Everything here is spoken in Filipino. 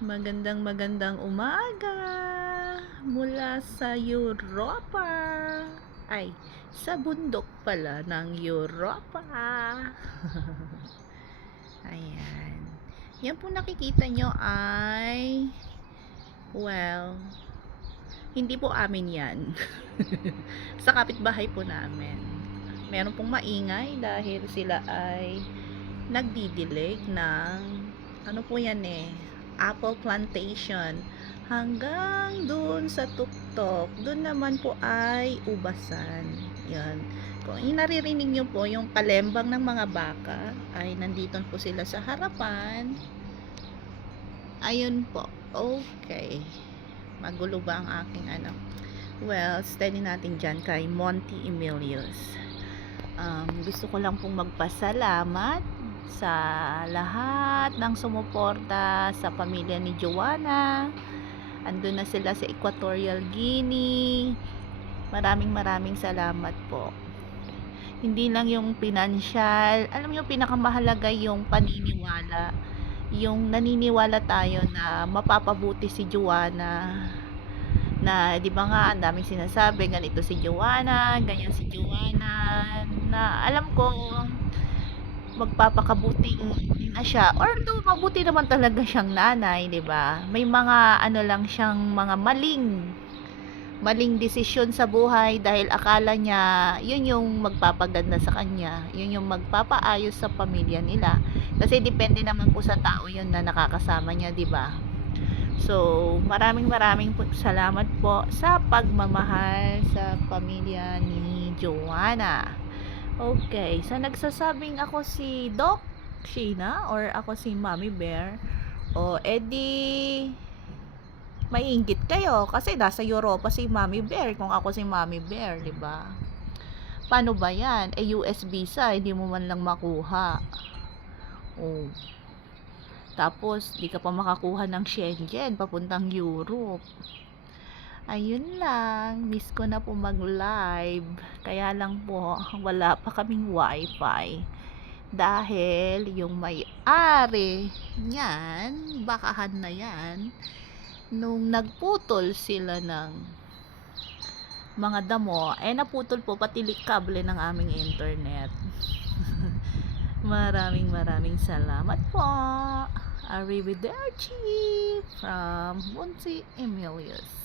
Magandang umaga mula sa Europa. Ay, sa bundok pala ng Europa. Ayan. Yan po nakikita nyo ay, well, hindi po amin yan. Sa kapitbahay po namin. Meron pong maingay dahil sila ay nagdidilig ng ano po yan apple plantation hanggang dun sa tuktok. Dun naman po ay ubasan. Yan. Kung naririnig nyo po yung kalembang ng mga baka ay nandito po sila sa harapan. Ayun po. Okay. Magulo ba ang aking ano? Well, steady natin dyan kay Monty Emilius. Gusto ko lang pong magpasalamat sa lahat ng sumuporta sa pamilya ni Joanna. Andun na sila sa Equatorial Guinea. Maraming salamat po. Hindi lang yung pinansyal, alam niyo pinakamahalaga yung paniniwala. Yung naniniwala tayo na mapapabuti si Joanna, na di ba nga ang daming sinasabi ganito si Joanna, ganyan si Joanna, na alam ko magpapakabuting na siya, or do mabuti naman talaga siyang nanay, di ba? May mga ano lang siyang mga maling desisyon sa buhay dahil akala niya yun yung magpapaganda sa kanya, yun yung magpapaayos sa pamilya nila, kasi depende naman po sa tao yun na nakakasama niya, di ba? So, maraming salamat po sa pagmamahal sa pamilya ni Joanna. Okay, so nagsasabing ako si Doc Sheena or ako si Mommy Bear. O, edi maiinggit kayo kasi nasa Europa si Mommy Bear kung ako si Mommy Bear, di ba? Paano ba yan? US visa, hindi mo man lang makuha. Oh. Tapos, di ka pa makakuha ng Schengen papuntang Europe. Ayun lang, miss ko na po mag-live. Kaya lang po, wala pa kaming wifi. Dahil yung may-ari niyan, bakahan na yan, nung nagputol sila ng mga damo, naputol po pati kable ng aming internet. Maraming salamat po. Arrivederci from Monty Emilius.